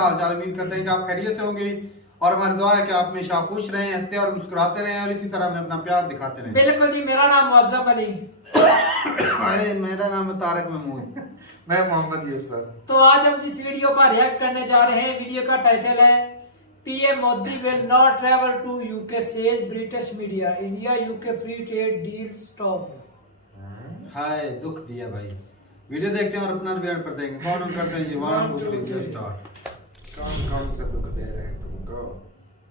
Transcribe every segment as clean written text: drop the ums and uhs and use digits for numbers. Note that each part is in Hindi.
हाल चाल? उम्मीद करते हैं कि आप खैरियत से होंगे और हमारी दुआ है कि आप हमेशा खुश रहें, हंसते और मुस्कुराते रहें और इसी तरह में अपना प्यार दिखाते रहें। बिल्कुल जी, मेरा नाम मुअज्जम अली। मेरा नाम है तारक महमूद। मैं मोहम्मद यूसुफ। तो आज हम जिस वीडियो पर रिएक्ट करने जा रहे हैं, वीडियो का टाइटल है PM Modi will not travel to UK says British media, India UK free trade deal stop. हाय, दुख दिया भाई। वीडियो देखते हैं और अपना रिएक्ट करते हैं। कौन हम करते हैं जी? 1 2 3 स्टार्ट। कौन सा दुख दे रहे हैं तुमको?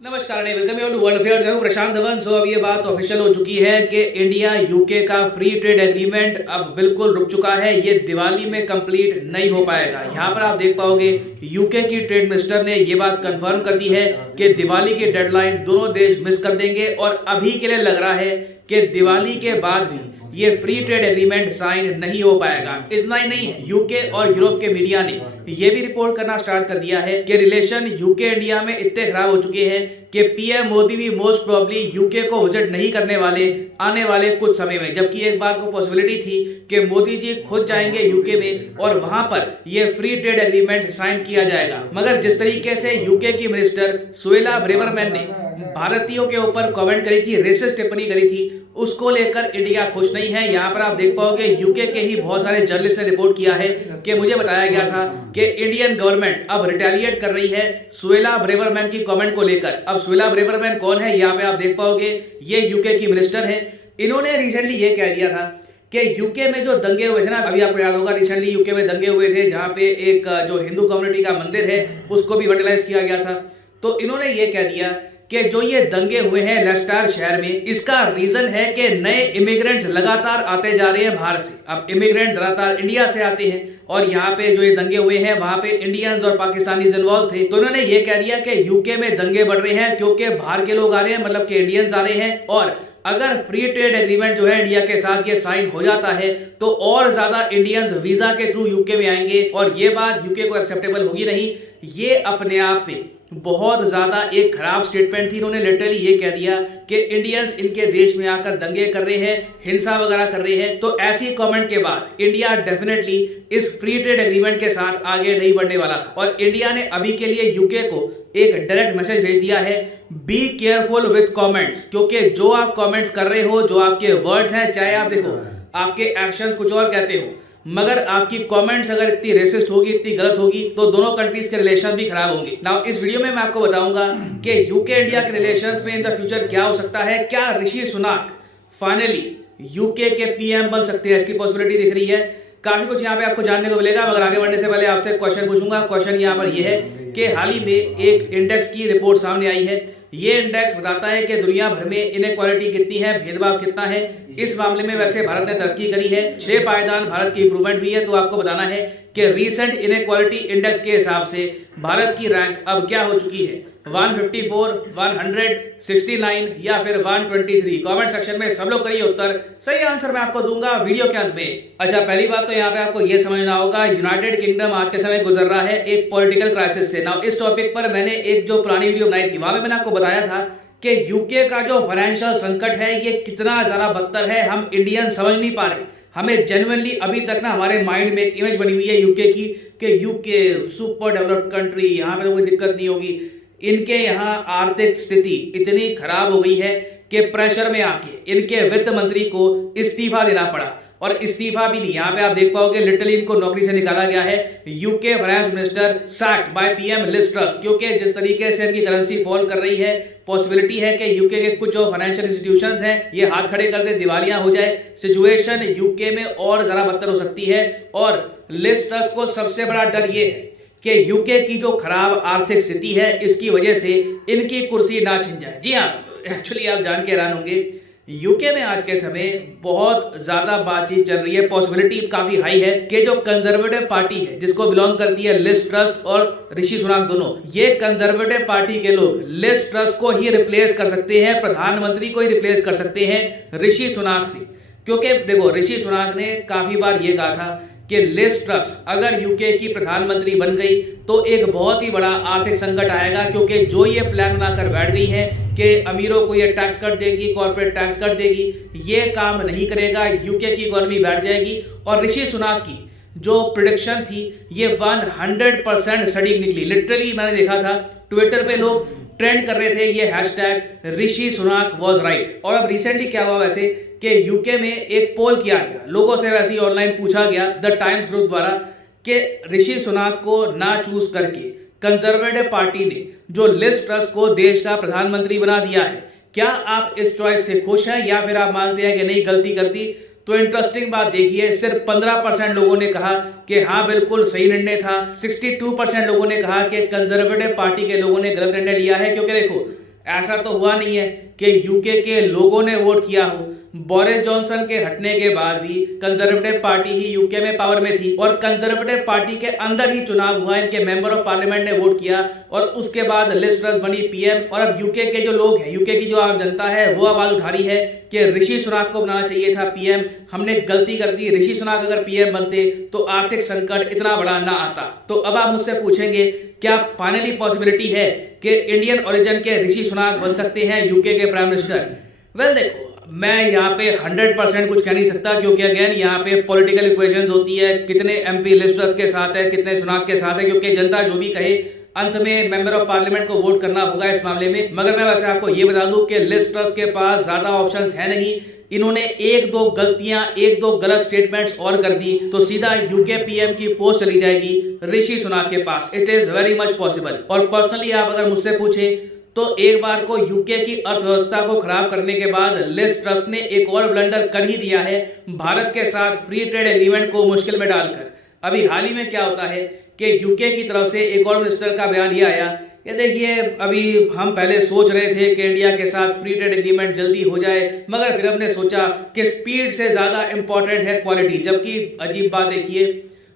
नमस्कार, welcome you to world affairs. मैं हूं प्रशांत धवन। सो अब ये बात ऑफिशियल हो चुकी है कि इंडिया यूके का फ्री ट्रेड एग्रीमेंट अब बिल्कुल रुक चुका है। ये दिवाली में कंप्लीट नहीं हो पाएगा। यहाँ पर आप देख पाओगे यूके की ट्रेड मिनिस्टर ने ये बात कंफर्म कर दी है कि दिवाली की डेडलाइन दोनों देश मिस कर देंगे और अभी के लिए लग रहा है कि दिवाली के बाद भी ये फ्री ट्रेड एग्रीमेंट साइन नहीं हो पाएगा। इतना ही नहीं, यूके और यूरोप के मीडिया ने ये भी रिपोर्ट करना स्टार्ट कर दिया है कि रिलेशन यूके इंडिया में इतने खराब हो चुके हैं कि पीएम मोदी भी मोस्ट प्रोबेबली यूके को विजिट नहीं करने वाले आने वाले कुछ समय में। जबकि एक बार को पॉसिबिलिटी थी कि मोदी जी खुद जाएंगे यूके में और वहां पर ये फ्री ट्रेड एग्रीमेंट साइन किया जाएगा। मगर जिस तरीके से यूके की मिनिस्टर सुएला ब्रेवरमैन ने भारतीयों के ऊपर कमेंट करी थी, रेसिस्ट टिप्पणी करी थी, उसको लेकर इंडिया खुश नहीं है। यहाँ पर आप देख पाओगे यूके के ही बहुत सारे जर्नलिस्ट ने रिपोर्ट किया है कि मुझे बताया गया था कि इंडियन गवर्नमेंट अब रिटेलिएट कर रही है सुएला ब्रेवरमैन की कमेंट को लेकर। अब सुएला ब्रेवरमैन कौन है? यहाँ पे आप देख पाओगे ये यूके की मिनिस्टर है। इन्होंने रिसेंटली ये कह दिया था कि यूके में जो दंगे हुए थे ना, अभी आपको याद होगा रिसेंटली यूके में दंगे हुए थे जहां पे एक जो हिंदू कम्युनिटी का मंदिर है उसको भी वैंडलाइज किया गया था। तो इन्होंने ये कह दिया कि जो ये दंगे हुए हैं लेस्टर शहर में, इसका रीजन है कि नए इमिग्रेंट्स लगातार आते जा रहे हैं बाहर से। अब इमिग्रेंट्स लगातार इंडिया से आते हैं और यहाँ पे जो ये दंगे हुए हैं वहां पे इंडियंस और पाकिस्तानीज इन्वॉल्व थे। तो उन्होंने ये कह दिया कि यूके में दंगे बढ़ रहे हैं क्योंकि बाहर के लोग आ रहे हैं, मतलब कि इंडियंस आ रहे हैं। और अगर फ्री ट्रेड एग्रीमेंट जो है इंडिया के साथ ये साइन हो जाता है तो और ज्यादा इंडियंस वीजा के थ्रू यूके में आएंगे और ये बात यूके को एक्सेप्टेबल होगी नहीं। ये अपने आप में बहुत ज्यादा एक खराब स्टेटमेंट थी। इन्होंने लिटरली ये कह दिया कि इंडियंस इनके देश में आकर दंगे कर रहे हैं, हिंसा वगैरह कर रहे हैं। तो ऐसी कमेंट के बाद इंडिया डेफिनेटली इस फ्री ट्रेड एग्रीमेंट के साथ आगे नहीं बढ़ने वाला था और इंडिया ने अभी के लिए यूके को एक डायरेक्ट मैसेज भेज दिया है, बी केयरफुल विद कमेंट्स। क्योंकि जो आप कमेंट्स कर रहे हो, जो आपके वर्ड्स हैं, चाहे आप देखो आपके एक्शंस कुछ और कहते हो, मगर आपकी कमेंट्स अगर इतनी रेसिस्ट होगी, इतनी गलत होगी, तो दोनों कंट्रीज के रिलेशन भी खराब होंगे। नाउ इस वीडियो में मैं आपको बताऊंगा कि यूके इंडिया के रिलेशंस में इन द फ्यूचर क्या हो सकता है। क्या ऋषि सुनाक फाइनली यूके के पीएम बन सकते हैं? इसकी पॉसिबिलिटी दिख रही है। काफी कुछ यहाँ पे आपको जानने को मिलेगा, मगर आगे बढ़ने से पहले आपसे क्वेश्चन पूछूंगा। क्वेश्चन यहाँ पर यह है कि हाल ही में एक इंडेक्स की रिपोर्ट सामने आई है। ये इंडेक्स बताता है कि दुनिया भर में इनइक्वालिटी कितनी है, भेदभाव कितना है। इस मामले में वैसे भारत ने तरक्की करी है, 6 पायदान भारत की इंप्रूवमेंट हुई है। तो आपको बताना है कि रीसेंट इनइक्वालिटी इंडेक्स के हिसाब से भारत की रैंक अब क्या हो चुकी है, 154, 100, 69 या फिर 123? कमेंट सेक्शन में सब लोग करिए उत्तर। सही आंसर मैं आपको दूंगा वीडियो के अंत में। अच्छा, पहली बात तो यहाँ पे आपको ये समझना होगा, यूनाइटेड किंगडम आज के समय गुजर रहा है एक पॉलिटिकल क्राइसिस से। नाउ इस टॉपिक पर मैंने एक जो पुरानी वीडियो बनाई थी वहां पे मैंने आपको बताया था कि यूके का जो फाइनेंशियल संकट है ये कितना ज्यादा बदतर है, हम इंडियन समझ नहीं पा रहे। हमें जेन्युइनली अभी तक ना हमारे माइंड में एक इमेज बनी हुई है यूके की कि यूके सुपर डेवलप्ड कंट्री, यहाँ पे तो कोई दिक्कत नहीं होगी। इनके यहाँ आर्थिक स्थिति इतनी खराब हो गई है कि प्रेशर में आके इनके वित्त मंत्री को इस्तीफा देना पड़ा। और इस्तीफा भी नहीं, यहाँ पे आप देख पाओगे लिटरली इनको नौकरी से निकाला गया है। UK finance minister sacked by PM Liz Truss, क्योंकि जिस तरीके से इनकी करेंसी फॉल कर रही है, पॉसिबिलिटी है कि यूके के कुछ जो फाइनेंशियल इंस्टीट्यूशंस हैं ये हाथ खड़े कर दे, दिवालियां हो जाए। सिचुएशन यूके में और ज्यादा बदतर हो सकती है। और लिज ट्रस को सबसे बड़ा डर ये है कि यूके की जो खराब आर्थिक स्थिति है इसकी वजह से इनकी कुर्सी ना छिन जाए। जी हाँ, एक्चुअली आप जान के हैरान होंगे, यूके में आज के समय बहुत ज्यादा बातचीत चल रही है, पॉसिबिलिटी काफी हाई है कि जो कंजर्वेटिव पार्टी है जिसको बिलोंग करती है लिज ट्रस और ऋषि सुनाक दोनों, ये कंजर्वेटिव पार्टी के लोग लिज ट्रस को ही रिप्लेस कर सकते हैं, प्रधानमंत्री को ही रिप्लेस कर सकते हैं ऋषि सुनाक से। क्योंकि देखो ऋषि सुनाक ने काफी बार ये कहा था कि लिज ट्रस अगर यूके की प्रधानमंत्री बन गई तो एक बहुत ही बड़ा आर्थिक संकट आएगा। क्योंकि जो ये प्लान बनाकर बैठ गई है कि अमीरों को ये टैक्स कट देगी, कॉर्पोरेट टैक्स कट देगी, ये काम नहीं करेगा, यूके की इकोनॉमी बैठ जाएगी। और ऋषि सुनाक की जो प्रिडिक्शन थी ये 100% सटीक निकली। लिटरली मैंने देखा था ट्विटर पे लोग ट्रेंड कर रहे थे ये hashtag Rishi Sunak was right. और अब रिसेंटली क्या हुआ वैसे कि यूके में एक पोल किया गया, लोगों से वैसे ही ऑनलाइन पूछा गया द टाइम्स ग्रुप द्वारा कि ऋषि सुनाक को ना चूज करके कंजर्वेटिव पार्टी ने जो लिज ट्रस को देश का प्रधानमंत्री बना दिया है, क्या आप इस चॉइस से खुश हैं या फिर आप मानते हैं कि नहीं गलती कर दी? तो इंटरेस्टिंग बात देखिए, सिर्फ 15% लोगों ने कहा कि हाँ बिल्कुल सही निर्णय था। 62% लोगों ने कहा कि कंजर्वेटिव पार्टी के लोगों ने गलत निर्णय लिया है। क्योंकि देखो ऐसा तो हुआ नहीं है कि यूके के लोगों ने वोट किया हो। बोरिस जॉनसन के हटने के बाद भी कंजर्वेटिव पार्टी ही यूके में पावर में थी और कंजर्वेटिव पार्टी के अंदर ही चुनाव हुआ, इनके मेंबर ऑफ पार्लियामेंट ने वोट किया और उसके बाद लिज ट्रस बनी पीएम। और अब यूके के जो लोग हैं, यूके की जो आम जनता है वो आवाज उठा रही है कि ऋषि सुनाक को बनाना चाहिए था पीएम, हमने गलती कर दी। ऋषि सुनाक अगर पीएम बनते तो आर्थिक संकट इतना बड़ा ना आता। तो अब आप मुझसे पूछेंगे क्या फाइनली पॉसिबिलिटी है कि इंडियन ओरिजिन के ऋषि सुनाक बन सकते हैं यूके के प्राइम मिनिस्टर? वेल देखो, मैं यहाँ पे 100% कुछ कह नहीं सकता क्योंकि अगेन यहाँ पे पॉलिटिकल इक्वेशंस होती है, कितने एमपी लिज ट्रस के साथ है, कितने सुनाक के साथ है, क्योंकि जनता जो भी कहे अंत में मेंबर ऑफ पार्लियामेंट को वोट करना होगा इस मामले में। मगर मैं वैसे आपको ये बता दूं कि लिज ट्रस के पास ज्यादा ऑप्शंस है नहीं। इन्होंने एक दो गलतियां, एक दो गलत स्टेटमेंट्स और कर दी तो सीधा यूके पीएम की पोस्ट चली जाएगी ऋषि सुनाक के पास। It is very much possible. और पर्सनली आप अगर मुझसे पूछे तो एक बार को यूके की अर्थव्यवस्था को खराब करने के बाद लिज ट्रस ने एक और ब्लंडर कर ही दिया है, भारत के साथ फ्री ट्रेड एग्रीमेंट को मुश्किल में डालकर। अभी हाल ही में क्या होता है कि यूके की तरफ से एक और मिनिस्टर का बयान ये आया कि देखिए अभी हम पहले सोच रहे थे कि इंडिया के साथ फ्री ट्रेड एग्रीमेंट जल्दी हो जाए, मगर फिर हमने सोचा कि स्पीड से ज्यादा इंपॉर्टेंट है क्वालिटी। जबकि अजीब बात देखिए,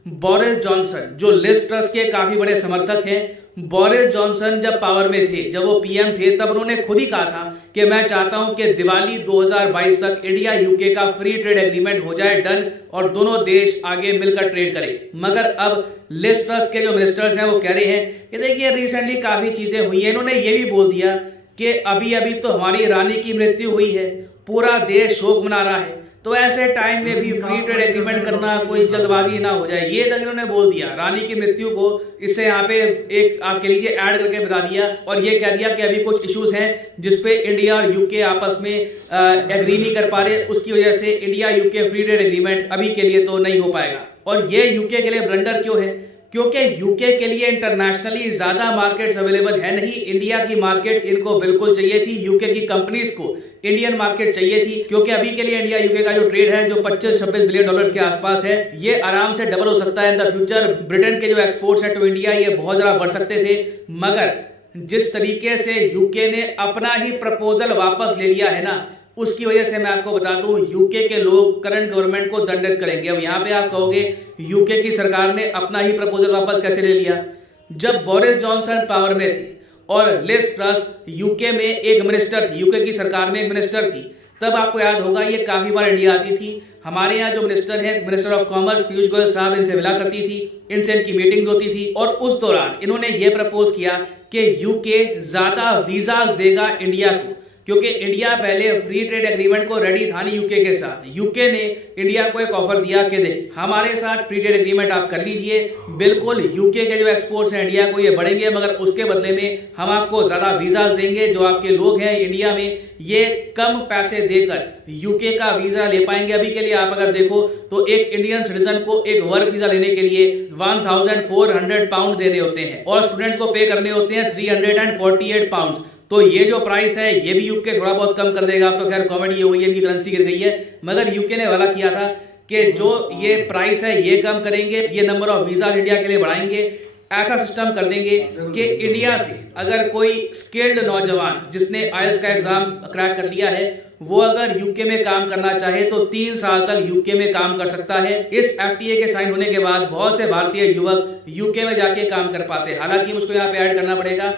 बोरिस जॉनसन जो लिज ट्रस के काफी बड़े समर्थक हैं, बोरिस जॉनसन जब पावर में थे, जब वो पीएम थे, तब उन्होंने खुद ही कहा था कि मैं चाहता हूं कि दिवाली 2022 तक इंडिया यूके का फ्री ट्रेड एग्रीमेंट हो जाए डन और दोनों देश आगे मिलकर ट्रेड करें। मगर अब लिज ट्रस के जो मिनिस्टर्स हैं वो कह रहे हैं कि देखिए रिसेंटली काफी चीजें हुई हैं। इन्होंने ये भी बोल दिया कि अभी अभी तो हमारी रानी की मृत्यु हुई है, पूरा देश शोक मना रहा है, तो ऐसे टाइम में भी फ्री ट्रेड एग्रीमेंट करना कोई जल्दबाजी ना हो जाए, ये तक इन्होंने बोल दिया। रानी की मृत्यु को इससे यहाँ पे एक आप कह लीजिए ऐड करके बता दिया और ये कह दिया कि अभी कुछ इश्यूज हैं जिसपे इंडिया और यूके आपस में एग्री नहीं कर पा रहे, उसकी वजह से India UK free trade agreement अभी के लिए तो नहीं हो पाएगा। और ये यूके के लिए ब्लंडर क्यों है? क्योंकि यूके के लिए इंटरनेशनली ज्यादा मार्केट्स अवेलेबल है नहीं। इंडिया की मार्केट इनको बिल्कुल चाहिए थी, यूके की कंपनीज को इंडियन मार्केट चाहिए थी, क्योंकि अभी के लिए इंडिया यूके का जो ट्रेड है जो 25-26 बिलियन डॉलर्स के आसपास है, ये आराम से डबल हो सकता है इन द फ्यूचर। ब्रिटेन के जो एक्सपोर्ट्स है टू इंडिया ये बहुत ज्यादा बढ़ सकते थे, मगर जिस तरीके से यूके ने अपना ही प्रपोजल वापस ले लिया है ना, उसकी वजह से मैं आपको बता दूं यूके के लोग करंट गवर्नमेंट को दंडित करेंगे। अब यहां पे आप कहोगे यूके की सरकार ने अपना ही प्रपोजल वापस कैसे ले लिया? जब बोरिस जॉनसन पावर में थे और लिज ट्रस यूके में एक मिनिस्टर थी, यूके की सरकार में एक मिनिस्टर थी, तब आपको याद होगा ये काफी बार इंडिया आती थी। हमारे यहाँ जो मिनिस्टर है, minister of commerce Piyush Goyal साहब, इनसे मिला करती थी, इनसे इनकी मीटिंग्स होती थी और उस दौरान इन्होंने ये प्रपोज किया कि यूके ज्यादा वीजाज देगा इंडिया को, क्योंकि इंडिया पहले फ्री ट्रेड एग्रीमेंट को रेडी था नहीं यूके के साथ। यूके ने इंडिया को एक ऑफर दिया कि देखिए हमारे साथ फ्री ट्रेड एग्रीमेंट आप कर लीजिए, बिल्कुल यूके के जो एक्सपोर्ट्स हैं इंडिया को ये बढ़ेंगे, मगर उसके बदले में हम आपको ज्यादा वीजाज देंगे। जो आपके लोग हैं इंडिया में ये कम पैसे देकर यूके का वीजा ले पाएंगे। अभी के लिए आप अगर देखो तो एक इंडियन सिटीजन को एक वर्क वीजा लेने के लिए 1400 पाउंड देने होते हैं और स्टूडेंट्स को पे करने होते हैं 348 पाउंड। तो ये जो प्राइस है ये भी यूके थोड़ा बहुत कम कर देगा। तो खैर कॉमेडी ये हुई है, इनकी करेंसी गिर गई है, मगर यूके ने वादा किया था कि जो ये प्राइस है ये कम करेंगे, ये नंबर ऑफ वीजा इंडिया के लिए बढ़ाएंगे, ऐसा सिस्टम कर देंगे कि इंडिया से अगर कोई स्किल्ड नौजवान जिसने आईएलटीएस का एग्जाम क्रैक कर लिया है वो अगर यूके में काम करना चाहे तो 3 साल तक यूके में काम कर सकता है। इस एफटीए के साइन होने के बाद बहुत से भारतीय युवक यूके में जाके काम कर पाते हैं। हालांकि मुझको यहाँ पे ऐड करना पड़ेगा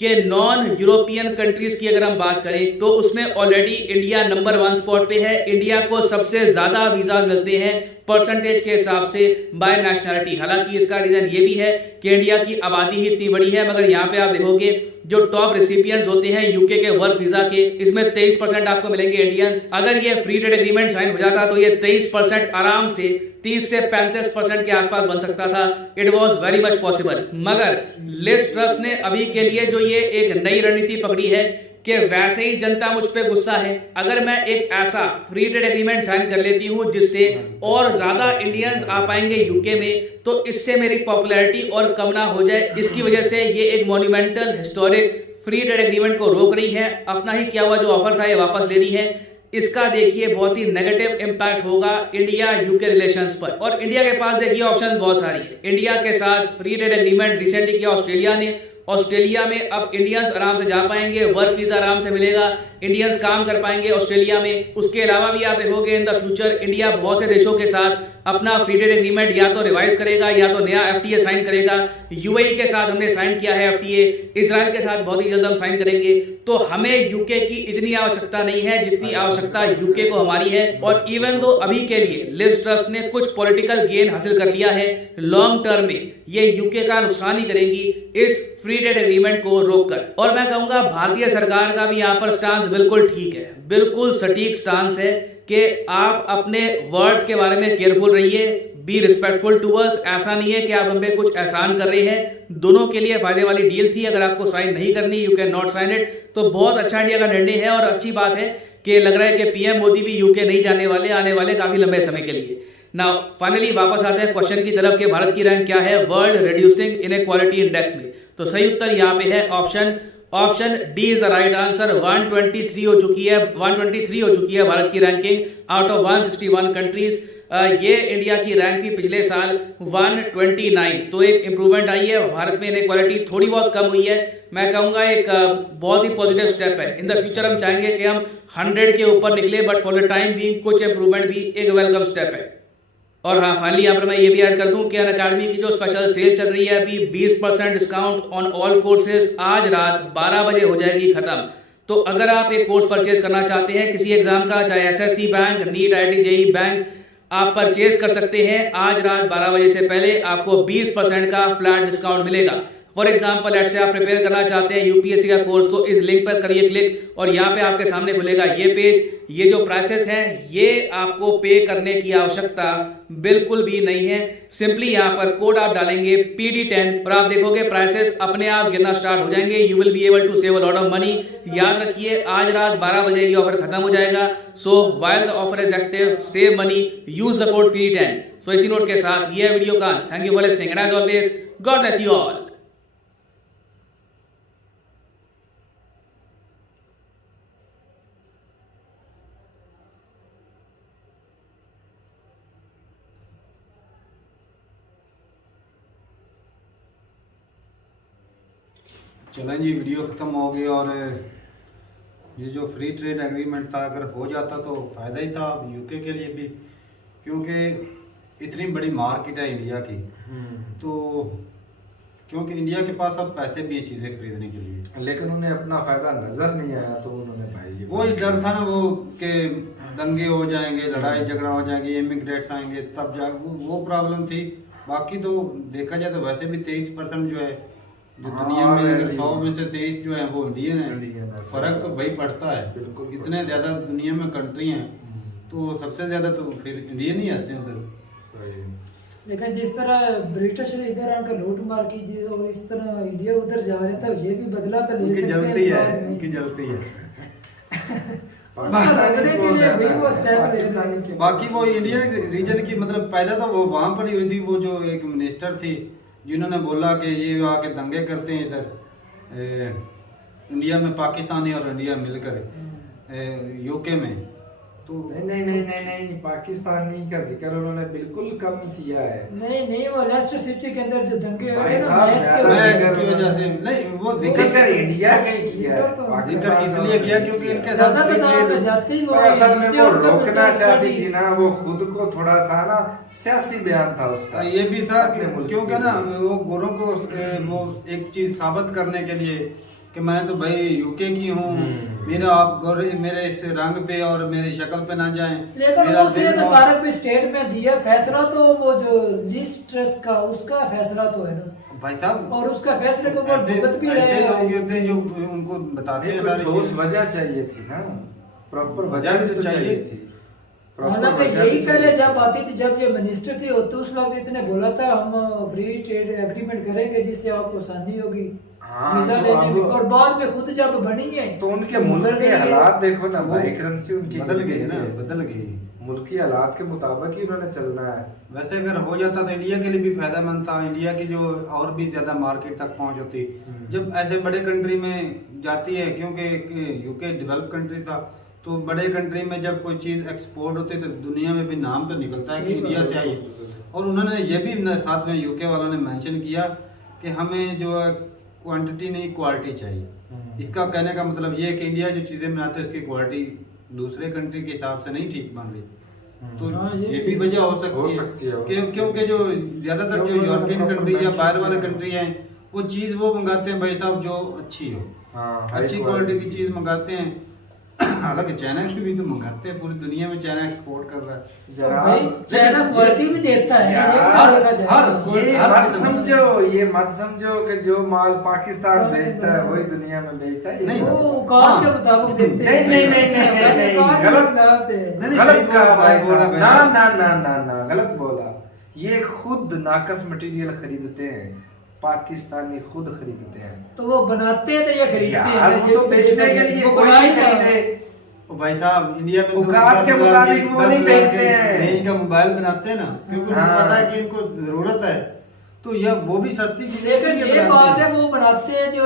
कि नॉन यूरोपियन कंट्रीज की अगर हम बात करें तो उसमें ऑलरेडी इंडिया नंबर 1 स्पॉट पे है। इंडिया को सबसे ज्यादा वीजा मिलते हैं परसेंटेज के हिसाब से बाय नेशनैलिटी। हालांकि इसका रीजन ये भी है कि इंडिया की आबादी ही इतनी बड़ी है, मगर यहाँ पे आप देखोगे जो टॉप रेसिपिएंट्स होते हैं यूके के वर्क वीजा के, इसमें 23% आपको मिलेंगे इंडियंस। अगर ये फ्री ट्रेड एग्रीमेंट साइन हो जाता तो ये 23% आराम से 30 से 35% के आसपास बन सकता था। It was very much possible. मगर लिज ट्रस ने अभी के लिए जो ये एक नई रणनीति पकड़ी है कि वैसे ही जनता मुझ पे गुस्सा है, अगर मैं एक ऐसा फ्री ट्रेड एग्रीमेंट साइन कर लेती हूं जिससे और ज्यादा इंडियंस आ पाएंगे यूके में, तो इससे मेरी पॉपुलैरिटी और कम ना हो जाए। इसकी वजह से ये एक monumental historic free trade agreement को रोक रही है। अपना ही किया हुआ जो ऑफर था ये वापस ले रही है। इसका देखिए बहुत ही नेगेटिव इंपैक्ट होगा इंडिया यूके रिलेशंस पर। और इंडिया के पास देखिए ऑप्शंस बहुत सारी है। इंडिया के साथ फ्री ट्रेड एग्रीमेंट रिसेंटली किया ऑस्ट्रेलिया ने। ऑस्ट्रेलिया में अब इंडियंस आराम से जा पाएंगे, वर्क वीजा आराम से मिलेगा, इंडियंस काम कर पाएंगे ऑस्ट्रेलिया में। उसके अलावा भी आप देखोगे इन द फ्यूचर इंडिया बहुत से देशों के साथ अपना फ्री ट्रेड एग्रीमेंट या तो रिवाइज करेगा या तो नया एफटीए साइन करेगा। यूएई के साथ हमने साइन किया है एफटीए, इजराइल के साथ बहुत ही जल्द हम साइन करेंगे। तो हमें यूके की इतनी आवश्यकता नहीं है जितनी आवश्यकता यूके को हमारी है। और इवन दो अभी के लिए लिज ट्रस ने कुछ पॉलिटिकल गेन हासिल कर लिया है, लॉन्ग टर्म में ये यूके का नुकसान ही करेंगी इस फ्री ट्रेड एग्रीमेंट को रोककर। और मैं कहूंगा भारतीय सरकार का भी यहाँ पर स्टांस बिल्कुल ठीक है, बिल्कुल सटीक स्टांस है कि आप अपने वर्ड्स के बारे में केयरफुल रहिए, बी रिस्पेक्टफुल टू अस। ऐसा नहीं है कि आप हम पे कुछ एहसान कर रहे हैं। दोनों के लिए फायदे वाली डील थी। अगर आपको साइन नहीं करनी, you can not sign it. तो बहुत अच्छा इंडिया का निर्णय है और अच्छी बात है कि लग रहा है कि पीएम मोदी भी यूके नहीं जाने वाले आने वाले काफी लंबे समय के लिए। नाउ फाइनली वापस आते हैं क्वेश्चन की तरफ कि भारत की रैंक क्या है वर्ल्ड रिड्यूसिंग इनइक्वालिटी इंडेक्स में। तो सही उत्तर यहाँ पे है option D is the right answer. 123 हो चुकी है भारत की रैंकिंग आउट ऑफ 161 कंट्रीज। ये इंडिया की रैंक थी पिछले साल 129, तो एक इंप्रूवमेंट आई है। भारत में इनइक्वालिटी थोड़ी बहुत कम हुई है। मैं कहूंगा एक बहुत ही पॉजिटिव स्टेप है। इन द फ्यूचर हम चाहेंगे कि हम 100 के ऊपर निकले, बट फॉर द टाइम भी कुछ इंप्रूवमेंट भी एक वेलकम स्टेप है। और हाँ, फाइनली यहाँ पर मैं ये भी ऐड कर दूं कि अनअकैडमी की जो स्पेशल सेल चल रही है अभी 20% डिस्काउंट ऑन ऑल कोर्सेज आज रात 12 बजे हो जाएगी खत्म। तो अगर आप एक कोर्स परचेज करना चाहते हैं किसी एग्जाम का, चाहे SSC bank, NEET, IIT, JEE bank, आप परचेज कर सकते हैं। आज रात 12 बजे से पहले आपको 20% का फ्लैट डिस्काउंट मिलेगा। फॉर एग्जाम्पल लेट्स से आप प्रिपेयर करना चाहते हैं यूपीएससी का कोर्स, तो इस लिंक पर करिए क्लिक और यहाँ पे आपके सामने खुलेगा ये पेज। ये जो प्राइसेस हैं ये आपको पे करने की आवश्यकता बिल्कुल भी नहीं है। सिंपली यहाँ पर कोड आप डालेंगे PD10 और आप देखोगे प्राइसेस अपने आप गिरना स्टार्ट हो जाएंगे। You will be able to save a lot of money. याद रखिए आज रात 12 बजे ये ऑफर खत्म हो जाएगा। So while the offer is active, save money, use the code PD10। So इसी नोट के साथ ये वीडियो का thank you for listening and as always God bless you all. चलें जी, वीडियो ख़त्म हो गई। और ये जो फ्री ट्रेड एग्रीमेंट था अगर हो जाता तो फ़ायदा ही था यूके के लिए भी, क्योंकि इतनी बड़ी मार्केट है इंडिया की। तो क्योंकि इंडिया के पास अब पैसे भी हैं चीज़ें खरीदने के लिए, लेकिन उन्हें अपना फायदा नजर नहीं आया तो उन्होंने भाई वो ही डर था ना वो कि दंगे हो जाएंगे, लड़ाई झगड़ा हो जाएंगे, इमिग्रेट्स आएंगे, तब जा वो प्रॉब्लम थी। बाकी तो देखा जाए तो वैसे भी 23% जो है जो दुनिया में अगर 100 में से 23 जो है वो इंडियन है। फर्क तो भाई पड़ता है बिल्कुल। इतने ज्यादा दुनिया में कंट्री हैं तो सबसे ज्यादा तो फिर इंडियन ही आते हैं उधर। लेकिन जिस तरह ब्रिटिश ने इधर आकर लूट मार की थी और इस तरह इंडिया उधर जा रहे थे, ये भी बदला तो ले सकते हैं। उनकी जलती है बाकी वो इंडिया रीजन की मतलब पैदा तो वो वहाँ पर ही हुई थी। वो जो एक मिनिस्टर थी जिन्होंने बोला कि ये आके दंगे करते हैं इधर इंडिया में, पाकिस्तानी और इंडिया मिलकर यूके में। तो नहीं पाकिस्तानी का जिक्र उन्होंने बिल्कुल कम किया है। नहीं वो लेस्टर सिटी के अंदर जो दंगे हुए थे मैच की वजह से नहीं, वो जिक्र इंडिया का ही किया है। जिक्र इसलिए किया क्योंकि इनके साथ असल में वो रोकना चाहती थी ना, वो खुद को थोड़ा सा ना सियासी बयान था उसका। ये भी था क्योंकि ना वो गोरों को वो एक चीज साबित करने के लिए कि मैं तो भाई यूके की हूँ, मेरा आप गोरे मेरे इस रंग पे और मेरी शक्ल पे ना जाएं। लेकिन मेरा उसने दिल तो और- तारक भी स्टेट में दिया फैसला, तो वो जो लिस्ट्रेस का उसका फैसला तो है ना, भाई साहब और उसका फैसले को वो ऐसे भुगत भी ऐसे रहे लोग हैं। होते हैं जो उनको बताते हैं नहीं, सारी तो ठोस चीजें। वजह चाहिए थी ना, प्रॉपर वजह वजह भी भी तो तो चाहिए। चाहिए थी। Proper हालांकि वजह यही भी पहले चाहिए जब थी। आती थी, जब ये मिनिस्टर थे तो उस वक्त इसने बोला था हम फ्री ट्रेड एग्रीमेंट करेंगे जिससे आपको आसानी होगी हाँ, वीजा तो लेने में, अब- और बाद में खुद जब बनी है तो उनके मुल्क उधर के गई है। हालात देखो ना वो भाई, करेंसी उनकी बदल गई है ना, है। बदल गई। मुल्की हालात के मुताबिक ही उन्होंने चलना है। वैसे अगर हो जाता तो इंडिया के लिए भी फायदेमंद था, इंडिया की जो और भी ज्यादा मार्केट तक पहुंच होती। जब ऐसे बड़े कंट्री में जाती है, क्योंकि यूके डेवलप कंट्री था, तो बड़े कंट्री में जब कोई चीज एक्सपोर्ट होती है तो दुनिया में भी नाम तो निकलता है कि इंडिया से आई। और उन्होंने ये भी साथ में यूके वालों ने मेंशन किया कि हमें जो है क्वांटिटी नहीं क्वालिटी चाहिए। इसका कहने का मतलब ये है कि इंडिया जो चीजें बनाते हैं उसकी क्वालिटी दूसरे कंट्री के हिसाब से नहीं ठीक बन रही। तो हाँ, ये भी वजह हो सकती है क्योंकि जो ज्यादातर जो यूरोपियन कंट्री या बाहर वाले कंट्री हैं वो चीज वो मंगाते हैं भाई साहब जो अच्छी हो, हाँ, अच्छी high क्वालिटी quality की चीज मंगाते हैं। हालांकि चाइना की भी तो मंगाते हैं, पूरी दुनिया में चाइना एक्सपोर्ट कर रहा है। जरा भाई चाइना क्वालिटी भी देता है, यार, ये भी देखा जाए। ये हर मत किस्म- समझो, ये मत समझो कि जो माल पाकिस्तान भेजता है वही दुनिया में भेजता है। ये नहीं, वो गलत बात। औकात के मुताबिक देखते हैं। नहीं, औकात के गलत- हिसाब से। नहीं, गलत सही कहा बोला भाई बोला साहब। भाई ना साहब। ना ना ना ना गलत बोला। ये खुद नाकस मटेरियल खरीदते हैं, पाकिस्तानी खुद खरीदते हैं। तो वो बनाते हैं तो ये खरीदते यार, हैं, वो तो बेचने के लिए वो कोई बना नहीं ही रहा है। खरीदे। ओ भाई साहब इंडिया में तो औकात के 10,000 मुताबिक वो नहीं 10,000 बेचते के हैं। रेंज का मोबाइल बनाते हैं ना, क्योंकि उनको हाँ। पता है कि इनको जरूरत है, तो यह वो भी सस्ती चीजें लेकिन इसलिए ये बनाते बात हैं। है वो बनाते हैं जो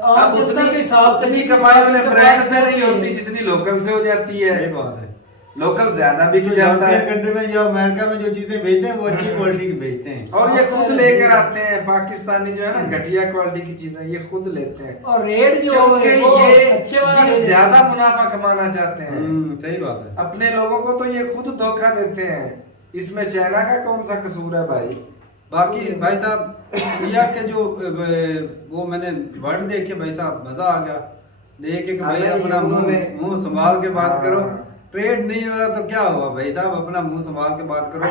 आम अब जनता के हिसाब से उतनी जिस कमाई हिसाब वाले से ब्रांड से कमाई नहीं से- होती जितनी लोकल से हो जाती यही है। बात है। लोकल ज्यादा बिक जो जाता यूरोपियन है कंट्री में या अमेरिका में जो चीजें भेजते हैं वो अच्छी क्वालिटी की भेजते हैं। और ये खुद लेकर आते हैं। पाकिस्तानी जो है ना घटिया क्वालिटी की चीजें ये खुद लेते हैं, और रेट जो क्योंकि है वो ये अच्छे वाला ये रेट ज्यादा है। मुनाफा कमाना चाहते हैं। सही बात है। अपने लोगों को तो ये खुद धोखा देते हैं। इसमें चाइना का कौन सा कसूर है भाई? बाकी भाई साहब इंडिया के जो वो मैंने वर्ड देखे भाई साहब मजा आ गया देख के कि भाई अरे अपना उन्होंने- मुंह संभाल के बात करो। हाँ। ट्रेड नहीं हुआ तो क्या हुआ भाई साहब, अपना मुंह संभाल के बात करो।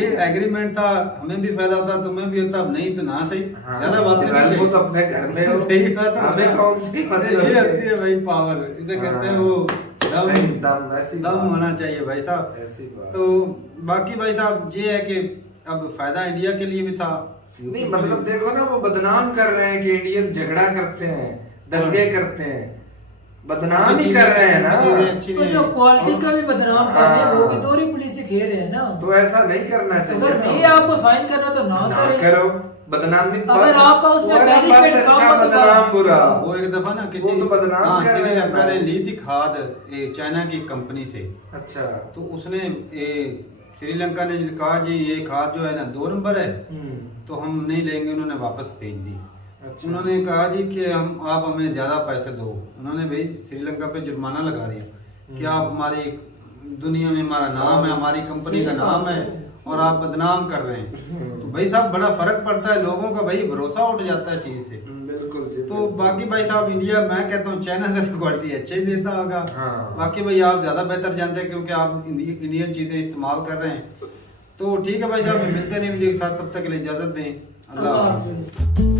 ये एग्रीमेंट था, हमें भी फायदा होता, तुम्हें भी होता, अब नहीं तो ना सही। हाँ, ज्यादा बात नहीं वो चाहिए। तो अपने घर में हो। सही बात है। हमें कौन सी अरे मतलब ये है? होती है भाई पावर, इसे कहते हैं हाँ। वो सही दम। दम, ऐसी दम बात। होना चाहिए भाई साहब। ऐसी बात। तो बाकी भाई साहब ये है कि अब फायदा इंडिया के लिए भी था। नहीं मतलब देखो ना, वो बदनाम कर रहे हैं कि इंडियन झगड़ा करते हैं, दंगे करते हैं, बदनाम ही कर रहे हैं ना। चीजें अच्छी तो नहीं जो है। क्वालिटी का भी बदनाम कर रहे हैं वो भी हाँ। दोहरी पुलिस से खेल रहे हैं ना। तो ऐसा नहीं करना चाहिए अगर ना। नहीं आपको साइन करना तो ना ना करें। करो, बदनामी। अगर आपका उसमें वो ना benefit बात कम अच्छा हो तो बदनाम बुरा। वो एक दफा ना किसी वो तो बदनाम हाँ, कर रहे हैं श्रीलंका ने भाई। ली थी खाद चाइना की कंपनी से। अच्छा। तो उसने श्रीलंका ने कहा जी ये खाद जो है ना 2 नंबर है तो हम नहीं लेंगे, उन्होंने वापस भेज दी। अच्छा। उन्होंने कहा जी कि आप हमें ज्यादा पैसे दो। उन्होंने भाई श्रीलंका पे जुर्माना लगा दिया कि आप हमारी दुनिया में हमारा नाम है, हमारी कंपनी का नाम है और आप बदनाम कर रहे हैं। तो भाई साहब बड़ा फर्क पड़ता है, लोगों का भाई भरोसा उठ जाता है चीज से। बिल्कुल जी, तो बिल्कुल। बाकी भाई साहब इंडिया मैं कहता हूँ चाइना से तो क्वालिटी अच्छा ही देता होगा। हाँ। बाकी भाई आप ज्यादा बेहतर जानते हैं क्योंकि आप इंडियन चीजें इस्तेमाल कर रहे हैं। तो ठीक है भाई साहब मिलते नहीं वीडियो के साथ, तब तक के लिए इजाजत दें। अल्लाह अल्लाह हाफ़िज़। हाफिज।